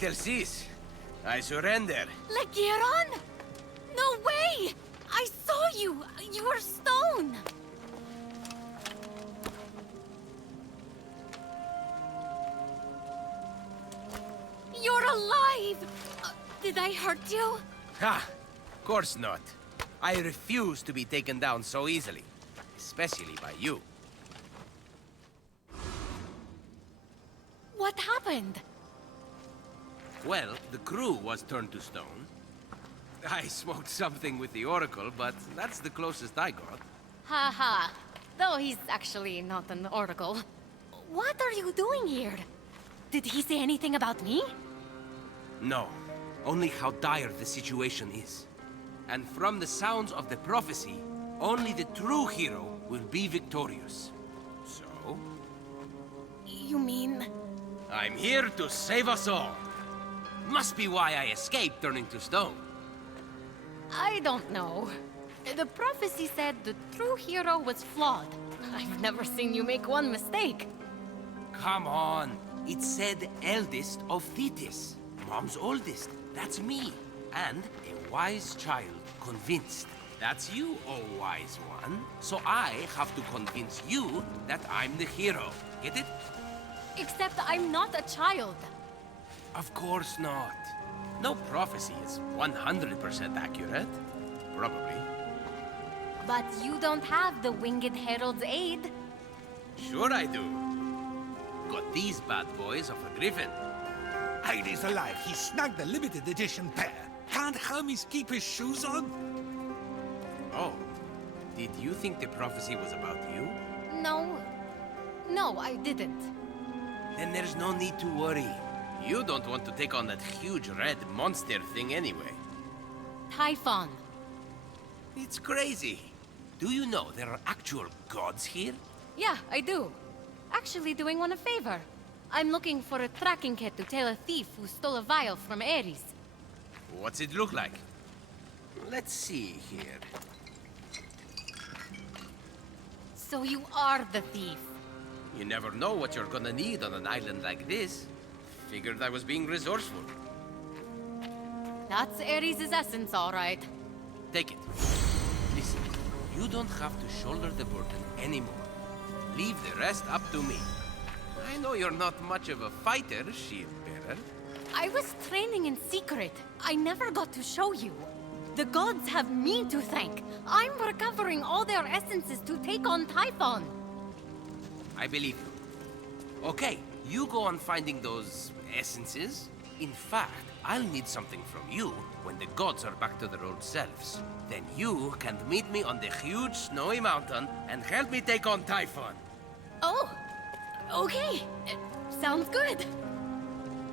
Little sis, I surrender. Legiron? No way! I saw you! You were stone! You're alive! Did I hurt you? Ha! Course not. I refuse to be taken down so easily. Especially by you. What happened? Well, the crew was turned to stone. I smoked something with the Oracle, but that's the closest I got. Ha ha. Though he's actually not an oracle. What are you doing here? Did he say anything about me? No. Only how dire the situation is. And from the sounds of the prophecy, only the true hero will be victorious. So? You mean... I'm here to save us all. Must be why I escaped turning to stone. I don't know. The prophecy said the true hero was flawed. I've never seen you make one mistake. Come on. It said eldest of Thetis. Mom's oldest. That's me. And a wise child convinced. That's you, oh wise one. So I have to convince you that I'm the hero. Get it? Except I'm not a child. Of course not. No prophecy is 100% accurate. Probably. But you don't have the Winged Herald's aid. Sure I do. Got these bad boys of a griffin. Hades alive, he snagged the limited edition pair. Can't Hermes keep his shoes on? Oh. Did you think the prophecy was about you? No. No, I didn't. Then there's no need to worry. You don't want to take on that huge red monster thing anyway. Typhon. It's crazy. Do you know there are actual gods here? Yeah, I do. Actually doing one a favor. I'm looking for a tracking kit to tail a thief who stole a vial from Ares. What's it look like? Let's see here. So you are the thief. You never know what you're gonna need on an island like this. Figured I was being resourceful. That's Ares' essence, all right. Take it. Listen, you don't have to shoulder the burden anymore. Leave the rest up to me. I know you're not much of a fighter, shield bearer. I was training in secret. I never got to show you. The gods have me to thank. I'm recovering all their essences to take on Typhon. I believe you. Okay, you go on finding those essences. In fact, I'll need something from you when the gods are back to their old selves. Then you can meet me on the huge snowy mountain and help me take on Typhon. Oh, okay. Sounds good.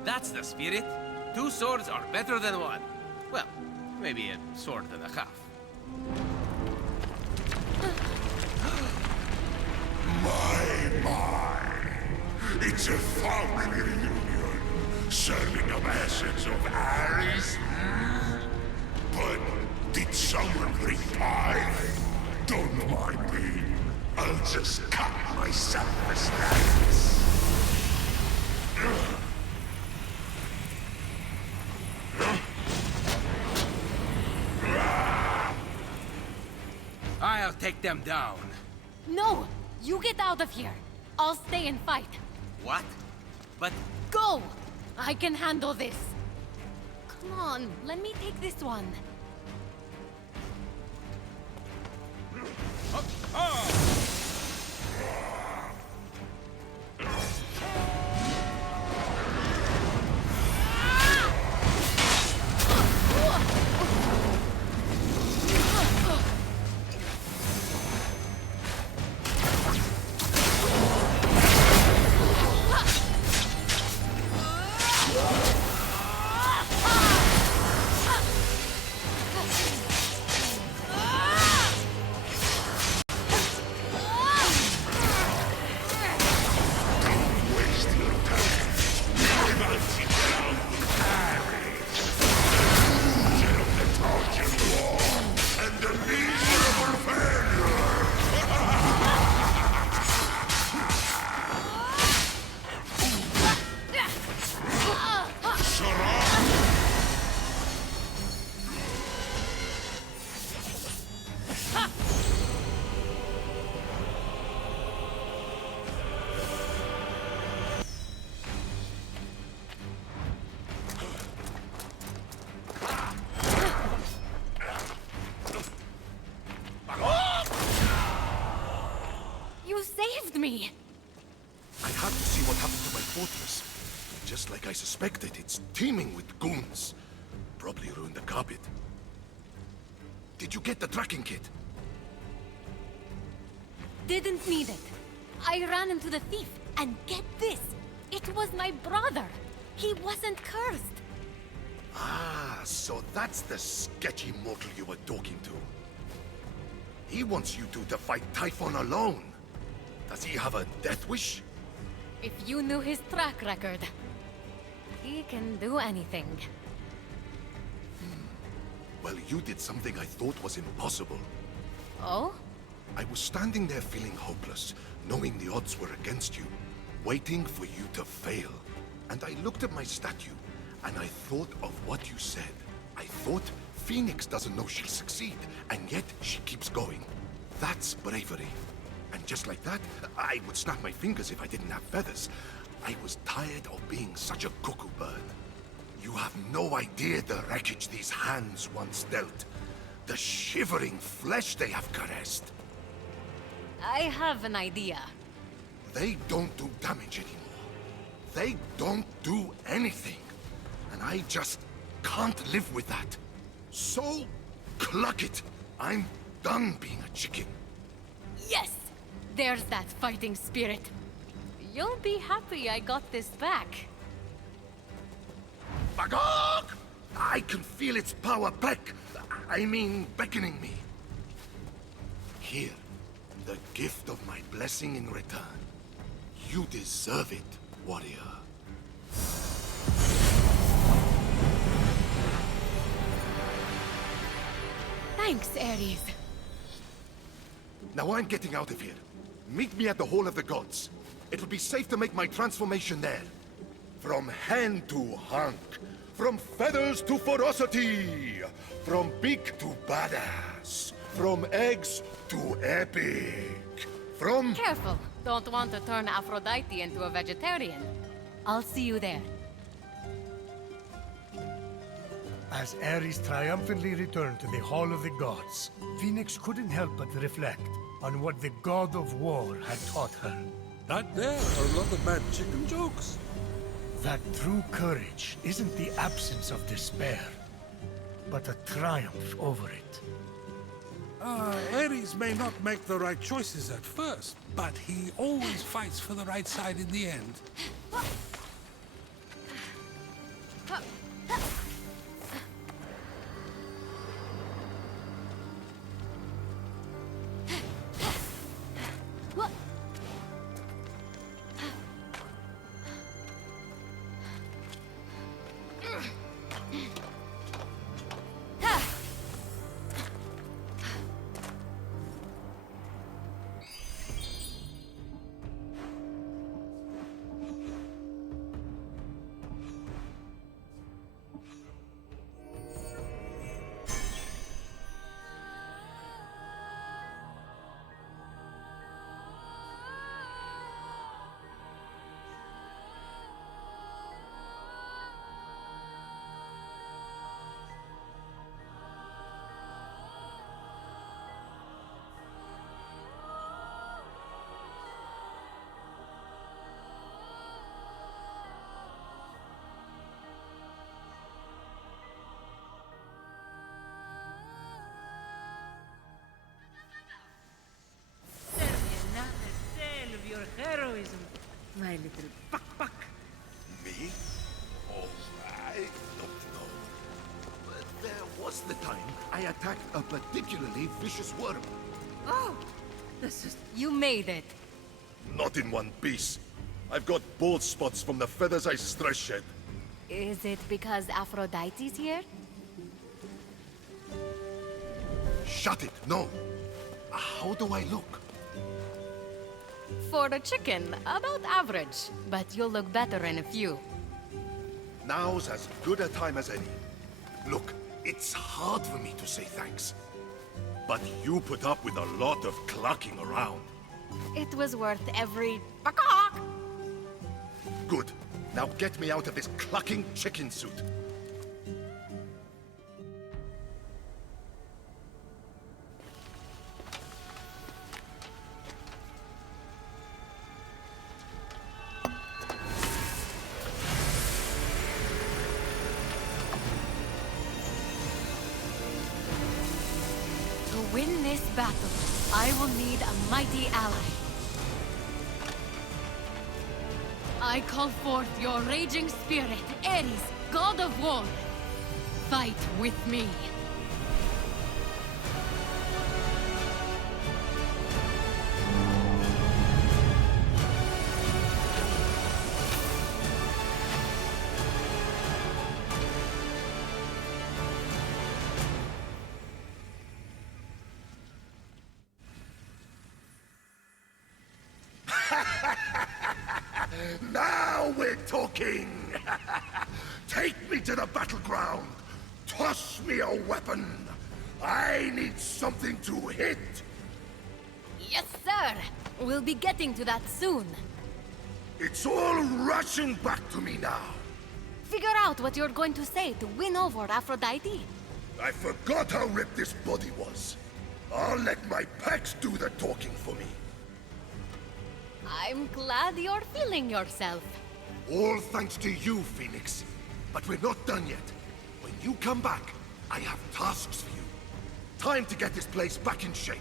That's the spirit. 2 swords are better than 1. Well, maybe a sword and a half. My. It's a family reunion, serving up essence of Ares. But did someone bring pie? Don't mind me. I'll just cut myself a slice. I'll take them down. No, you get out of here. I'll stay and fight. What? But... Go! I can handle this. Come on, let me take this one. You saved me! I had to see what happened to my fortress. Just like I suspected, it's teeming with goons. Probably ruined the carpet. Did you get the tracking kit? Didn't need it. I ran into the thief, and get this! It was my brother! He wasn't cursed! Ah, so that's the sketchy mortal you were talking to. He wants you two to fight Typhon alone. Does he have a death wish? If you knew his track record. He can do anything. Well, you did something I thought was impossible. Oh? I was standing there feeling hopeless, knowing the odds were against you, waiting for you to fail. And I looked at my statue, and I thought of what you said. I thought Fenyx doesn't know she'll succeed, and yet she keeps going. That's bravery. And just like that, I would snap my fingers if I didn't have feathers. I was tired of being such a cuckoo bird. You have no idea the wreckage these hands once dealt. The shivering flesh they have caressed. I have an idea. They don't do damage anymore. They don't do anything. And I just can't live with that. So, cluck it. I'm done being a chicken. Yes! There's that fighting spirit. You'll be happy I got this back. Magog! I can feel its power beckoning me. Here, the gift of my blessing in return. You deserve it, warrior. Thanks, Ares. Now I'm getting out of here. Meet me at the Hall of the Gods. It will be safe to make my transformation there. From hen to hunk. From feathers to ferocity. From beak to badass. From eggs to epic. From... Careful. Don't want to turn Aphrodite into a vegetarian. I'll see you there. As Ares triumphantly returned to the Hall of the Gods, Fenyx couldn't help but reflect on what the god of war had taught her. That there are a lot of bad chicken jokes. That true courage isn't the absence of despair, but a triumph over it. Ares may not make the right choices at first, but he always fights for the right side in the end. Heroism, my little buck. Me? Oh, I don't know. But there was the time I attacked a particularly vicious worm. Oh, this is... You made it. Not in one piece. I've got bald spots from the feathers I stress shed. Is it because Aphrodite's here? Shut it, no. How do I look? For a chicken, about average. But you'll look better in a few. Now's as good a time as any. Look, it's hard for me to say thanks. But you put up with a lot of clucking around. It was worth every... Bakak! Good. Now get me out of this clucking chicken suit. To win this battle, I will need a mighty ally. I call forth your raging spirit, Ares, god of war. Fight with me. Now we're talking! Take me to the battleground! Toss me a weapon! I need something to hit! Yes, sir. We'll be getting to that soon. It's all rushing back to me now! Figure out what you're going to say to win over Aphrodite. I forgot how ripped this body was. I'll let my pecs do the talking for me. I'm glad you're feeling yourself. All thanks to you, Fenyx. But we're not done yet. When you come back, I have tasks for you. Time to get this place back in shape.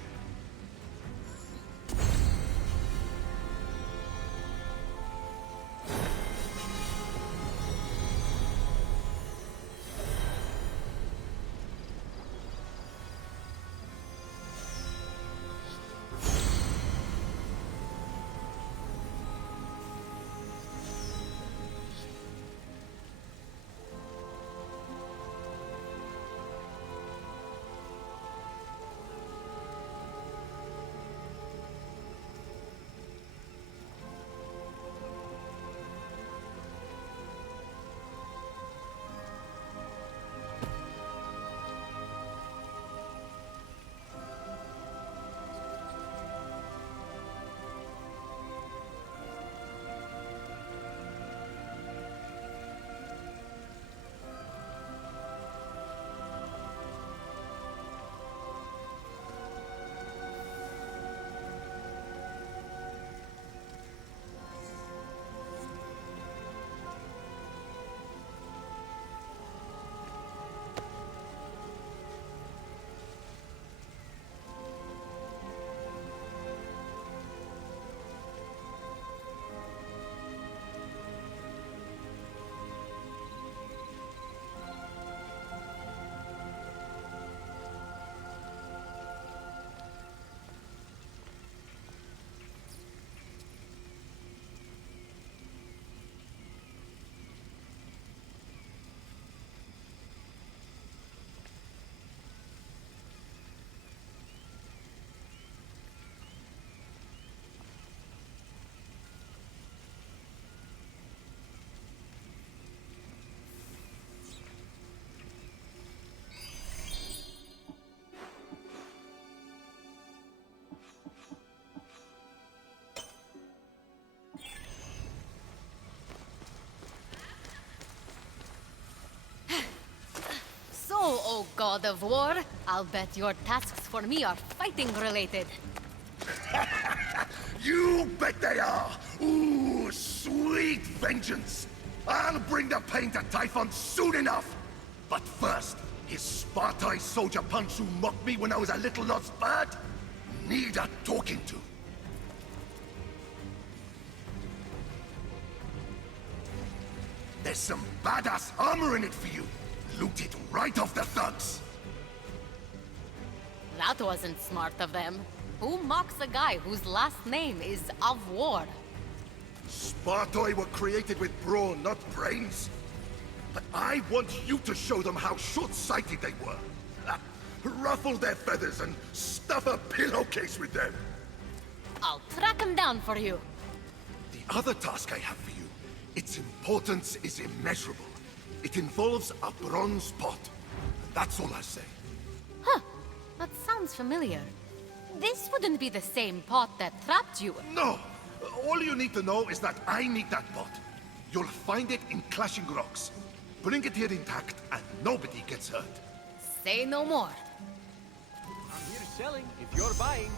God of War, I'll bet your tasks for me are fighting related. You bet they are! Ooh, sweet vengeance! I'll bring the pain to Typhon soon enough! But first, his Spartai soldier punch who mocked me when I was a little lost bird? Need a talking to. There's some badass armor in it for you. Loot it right off the thugs. That wasn't smart of them. Who mocks a guy whose last name is of war? Spartoi were created with brawn, not brains. But I want you to show them how short-sighted they were. Ruffle their feathers and stuff a pillowcase with them. I'll track him down for you. The other task I have for you, its importance is immeasurable. It involves a bronze pot. That's all I say. Huh. That sounds familiar. This wouldn't be the same pot that trapped you. No! All you need to know is that I need that pot. You'll find it in Clashing Rocks. Bring it here intact, and nobody gets hurt. Say no more. I'm here selling if you're buying.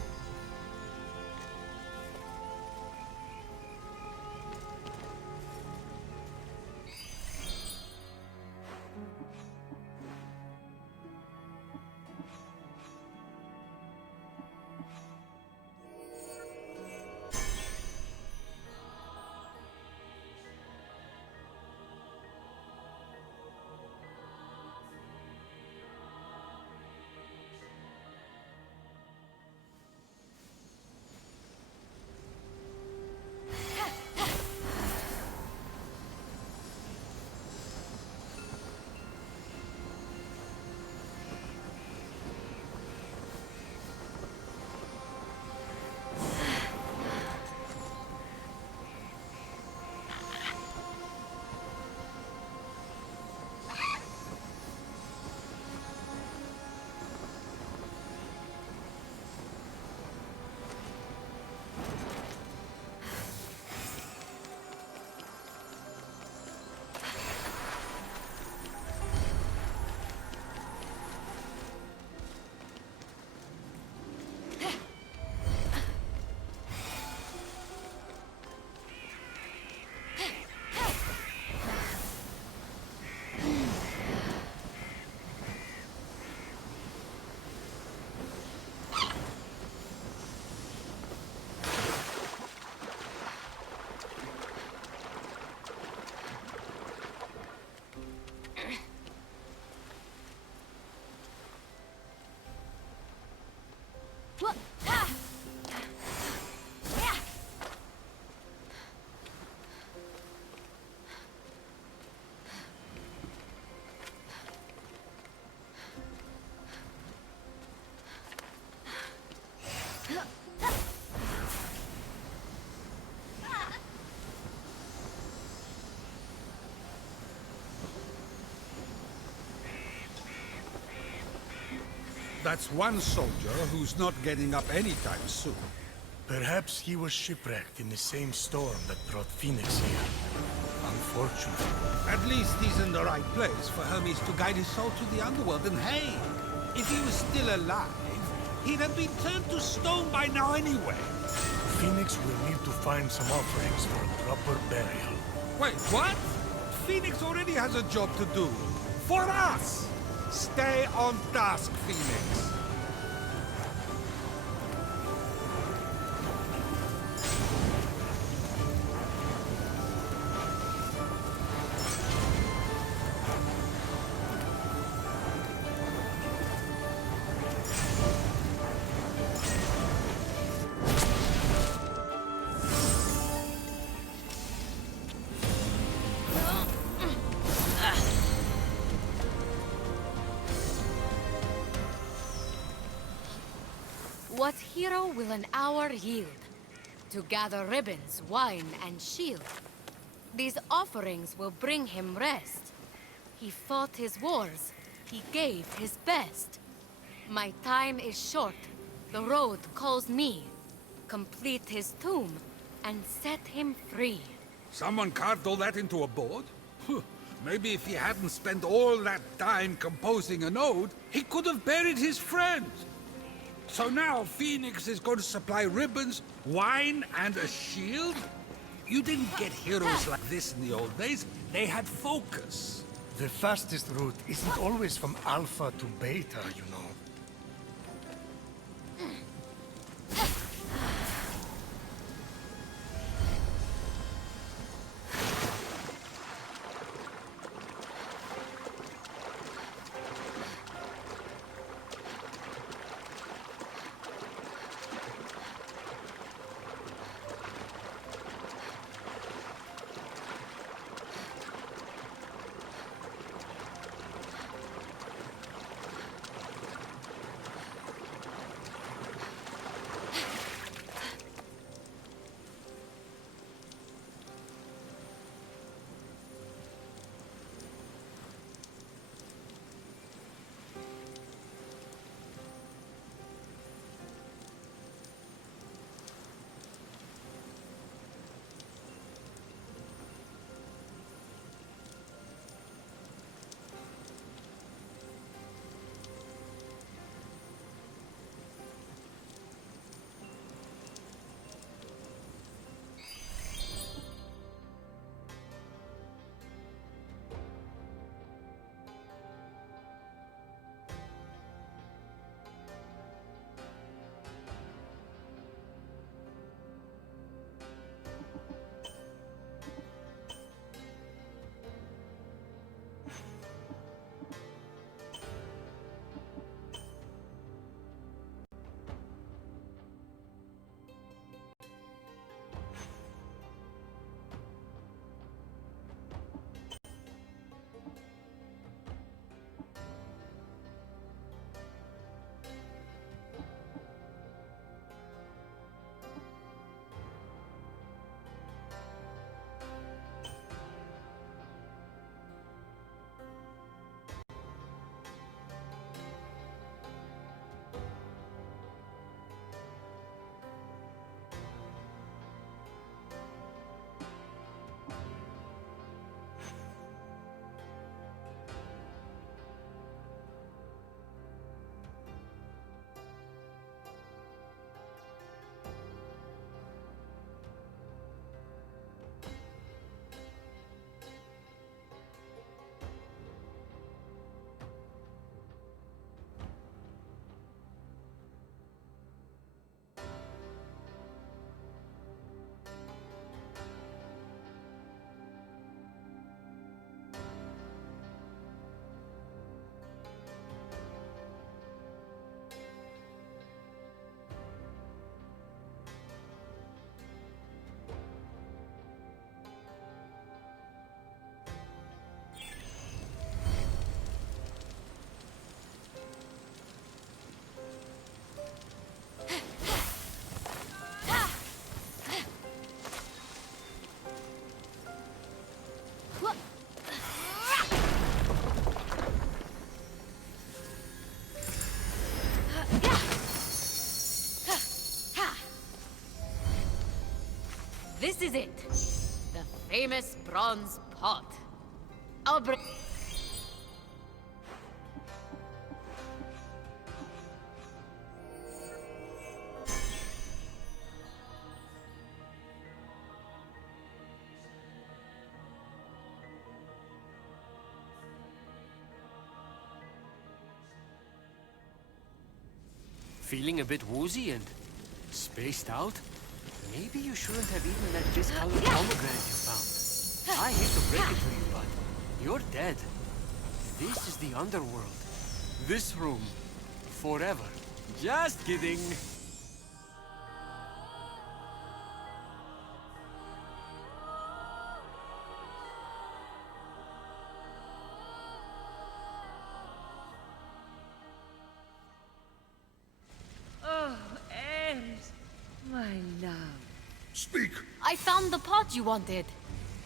That's one soldier who's not getting up anytime soon. Perhaps he was shipwrecked in the same storm that brought Phoenix here. Unfortunate. At least he's in the right place for Hermes to guide his soul to the underworld. And hey, if he was still alive, he'd have been turned to stone by now anyway. Phoenix will need to find some offerings for a proper burial. Wait, what? Phoenix already has a job to do. For us! Stay on task, Phoenix. What hero will an hour yield? To gather ribbons, wine, and shield. These offerings will bring him rest. He fought his wars. He gave his best. My time is short. The road calls me. Complete his tomb and set him free. Someone carved all that into a board? Maybe if he hadn't spent all that time composing an ode, he could have buried his friend. So now Phoenix is going to supply ribbons, wine, and a shield? You didn't get heroes like this in the old days. They had focus. The fastest route isn't always from Alpha to Beta, you know. This is it. The famous bronze pot. I'll bring... Feeling a bit woozy and spaced out? Maybe you shouldn't have eaten that discolored pomegranate you found. I hate to break it to you, but you're dead. This is the underworld. This room. Forever. Just kidding. Oh, Ares, my love. Speak! I found the pot you wanted.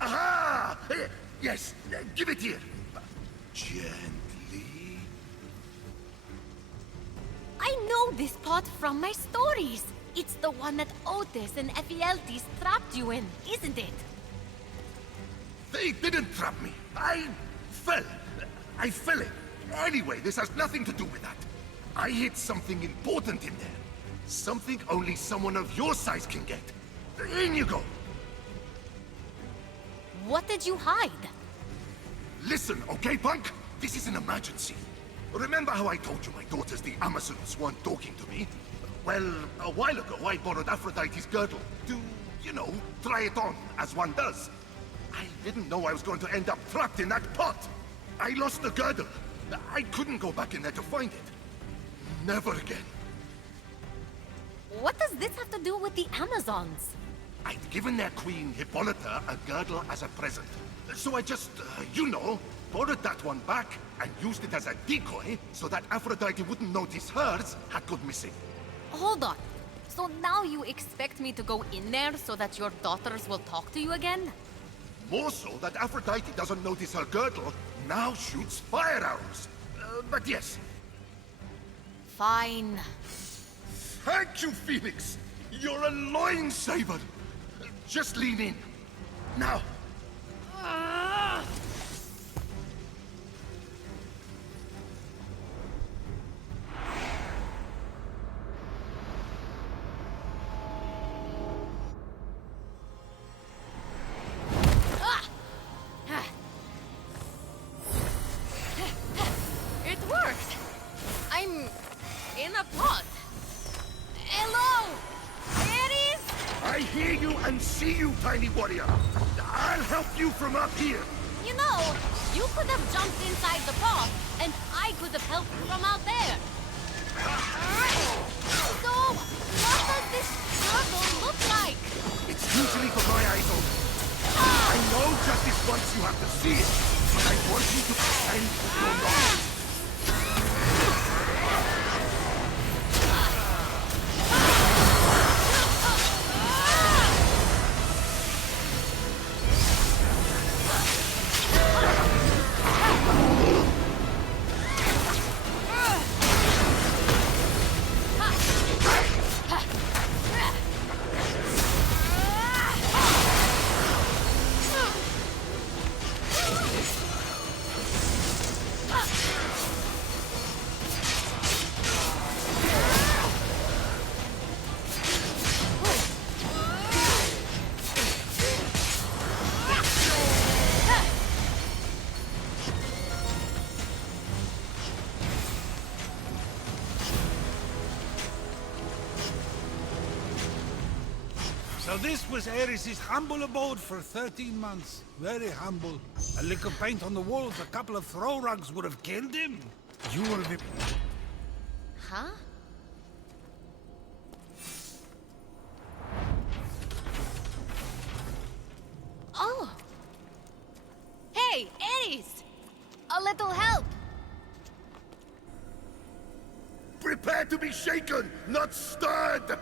Aha! Yes, give it here. Gently. I know this pot from my stories. It's the one that Otis and Ephialtes trapped you in, isn't it? They didn't trap me. I fell. I fell in. Anyway, this has nothing to do with that. I hid something important in there. Something only someone of your size can get. In you go. What did you hide? Listen, okay, punk? This is an emergency. Remember how I told you my daughters, the Amazons, weren't talking to me? Well, a while ago I borrowed Aphrodite's girdle to, you know, try it on, as one does. I didn't know I was going to end up trapped in that pot. I lost the girdle. I couldn't go back in there to find it. Never again. What does this have to do with the Amazons? I'd given their queen, Hippolyta, a girdle as a present. So I just, you know, borrowed that one back and used it as a decoy so that Aphrodite wouldn't notice hers had gone missing. Hold on. So now you expect me to go in there so that your daughters will talk to you again? More so that Aphrodite doesn't notice her girdle now shoots fire arrows. But yes. Fine. Thank you, Phoenix! You're a loin saver! Just lean in. Now. It worked! I'm in a pot. Hello! Ares! I hear you and see you, tiny warrior. I'll help you from up here. You know, you could have jumped inside the pot, and I could have helped from out there. So, what does this girdle look like? It's usually for my eyes only. I know justice wants you have to see it, but I want you to pretend you're not. So this was Ares' humble abode for 13 months. Very humble. A lick of paint on the walls, a couple of throw rugs would have killed him. You were the... Huh? Oh! Hey, Ares! A little help! Prepare to be shaken, not stirred!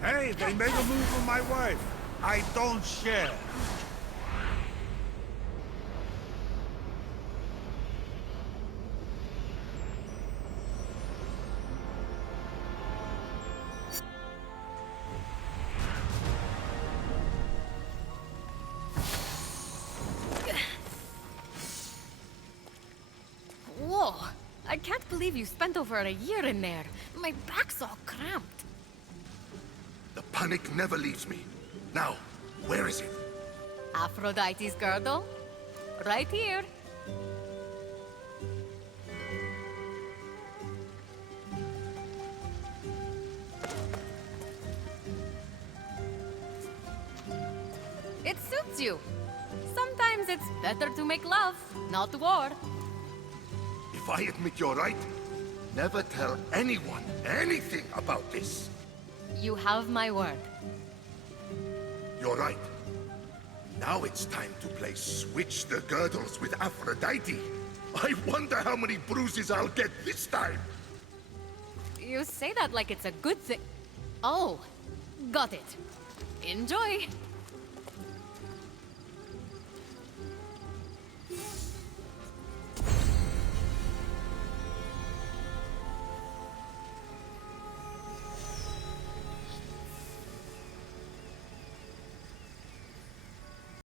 Hey, they made a move on my wife. I don't share. Whoa! I can't believe you spent over a year in there. My back's all cramped. The panic never leaves me. Now, where is it? Aphrodite's girdle? Right here. It suits you. Sometimes it's better to make love, not war. If I admit you're right, never tell anyone anything about this. You have my word. You're right. Now it's time to play Switch the Girdles with Aphrodite. I wonder how many bruises I'll get this time. You say that like it's a good thing. Oh, got it. Enjoy.